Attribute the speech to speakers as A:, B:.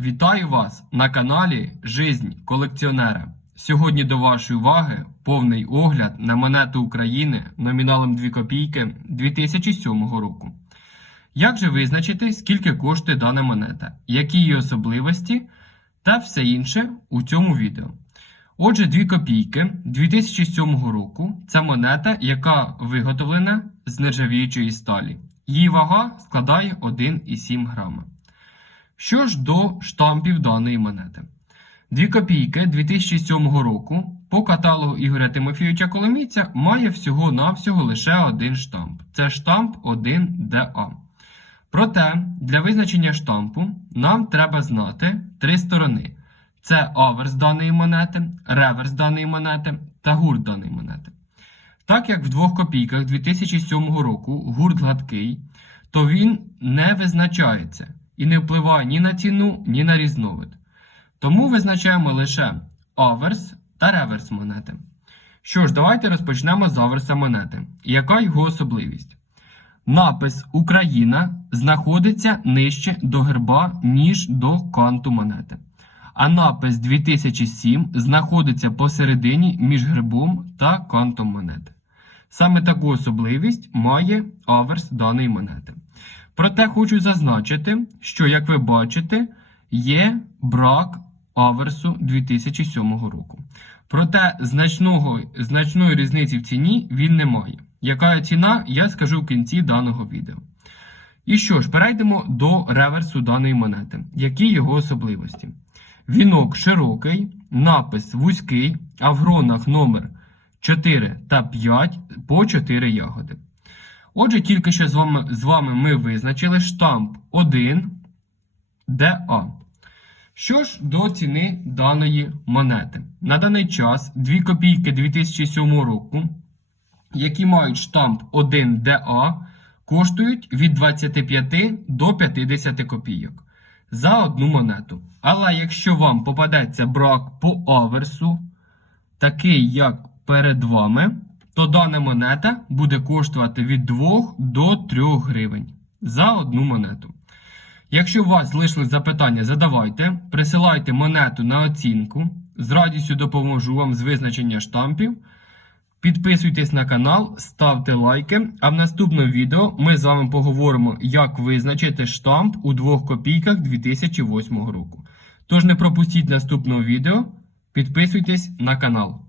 A: Вітаю вас на каналі Жизнь колекціонера. Сьогодні до вашої уваги повний огляд на монету України номіналом 2 копійки 2007 року. Як же визначити, скільки коштує дана монета, які її особливості та все інше у цьому відео. Отже, 2 копійки 2007 року це монета, яка виготовлена з нержавіючої сталі. Її вага складає 1,7 грама. Що ж до штампів даної монети? 2 копійки 2007 року по каталогу Ігоря Тимофійовича Коломійця має всього-навсього лише один штамп. Це штамп 1DA. Проте для визначення штампу нам треба знати три сторони: це аверс даної монети, реверс даної монети та гурт даної монети. Так як в двох копійках 2007 року гурт гладкий, то він не визначається і не впливає ні на ціну, ні на різновид. Тому визначаємо лише аверс та реверс монети. Що ж, давайте розпочнемо з аверса монети. Яка його особливість? Напис Україна знаходиться нижче до герба, ніж до канту монети. А напис 2007 знаходиться посередині між грибом та кантом монети. Саме таку особливість має аверс даної монети. Проте хочу зазначити, що, як ви бачите, є брак аверсу 2007 року. Проте значного, значної різниці в ціні він не має. Яка ціна, я скажу в кінці даного відео. І що ж, перейдемо до реверсу даної монети. Які його особливості? Вінок широкий, напис вузький, а в гронах номер 4 та 5 по 4 ягоди. Отже, тільки що з вами, з вами ми визначили штамп 1 DA. Що ж до ціни даної монети? На даний час 2 копійки 2007 року, які мають штамп 1 DA, коштують від 25 до 50 копійок за одну монету. Але якщо вам попадеться брак по аверсу, такий як перед вами, то дана монета буде коштувати від 2 до 3 гривень за одну монету. Якщо у вас залишились запитання, задавайте, присилайте монету на оцінку. З радістю допоможу вам з визначення штампів. Підписуйтесь на канал, ставте лайки. А в наступному відео ми з вами поговоримо, як визначити штамп у 2 копійках 2008 року. Тож не пропустіть наступного відео, підписуйтесь на канал.